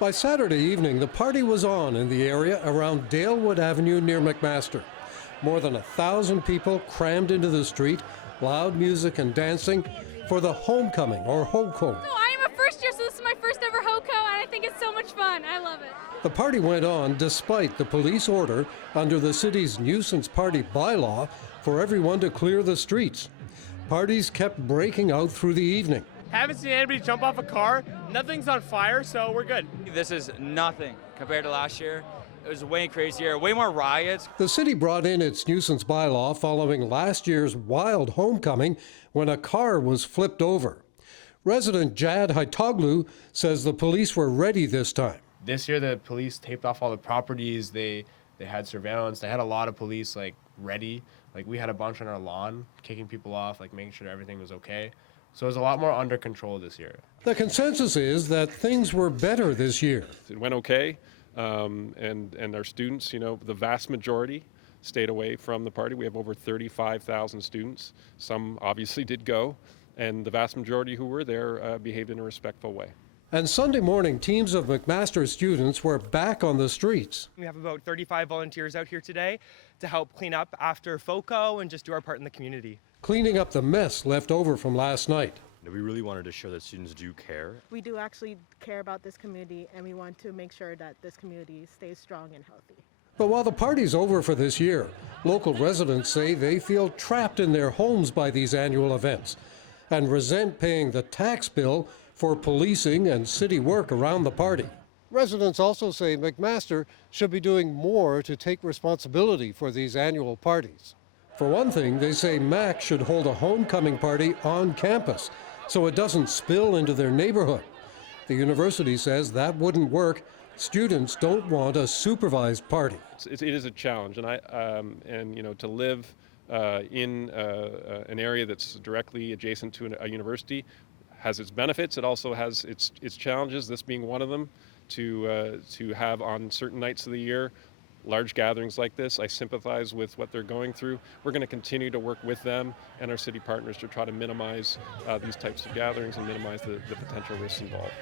By Saturday evening, the party was on in the area around Dalewood Avenue near McMaster. More than 1,000 people crammed into the street, loud music and dancing for the homecoming or HOCO. So I am a first year, so this is my first ever HOCO, and I think it's so much fun. I love it. The party went on despite the police order under the city's nuisance party bylaw for everyone to clear the streets. Parties kept breaking out through the evening. Haven't seen anybody jump off a car. Nothing's on fire, so we're good. This is nothing compared to last year. It was way crazier, way more riots. The city brought in its nuisance bylaw following last year's wild homecoming when a car was flipped over. Resident Jad Haitoglu says the police were ready this time. This year, the police taped off all the properties. They had surveillance. They had a lot of police ready. We had a bunch on our lawn, kicking people off, making sure everything was okay. So it was a lot more under control this year. The consensus is that things were better this year. It went okay, and our students, the vast majority stayed away from the party. We have over 35,000 students. Some obviously did go, and the vast majority who were there behaved in a respectful way. And Sunday morning, teams of McMaster students were back on the streets. We have about 35 volunteers out here today to help clean up after FOCO and just do our part in the community. Cleaning up the mess left over from last night. We really wanted to show that students do care. We do actually care about this community, and we want to make sure that this community stays strong and healthy. But while the party's over for this year, local residents say they feel trapped in their homes by these annual events and resent paying the tax bill for policing and city work around the party. Residents also say McMaster should be doing more to take responsibility for these annual parties. For one thing, they say Mac should hold a homecoming party on campus so it doesn't spill into their neighborhood. The university says that wouldn't work. Students don't want a supervised party. It is a challenge, and to live in an area that's directly adjacent to a university has its benefits. It also has its challenges, this being one of them, to have on certain nights of the year large gatherings like this. I sympathize with what they're going through. We're going to continue to work with them and our city partners to try to minimize these types of gatherings and minimize the potential risks involved.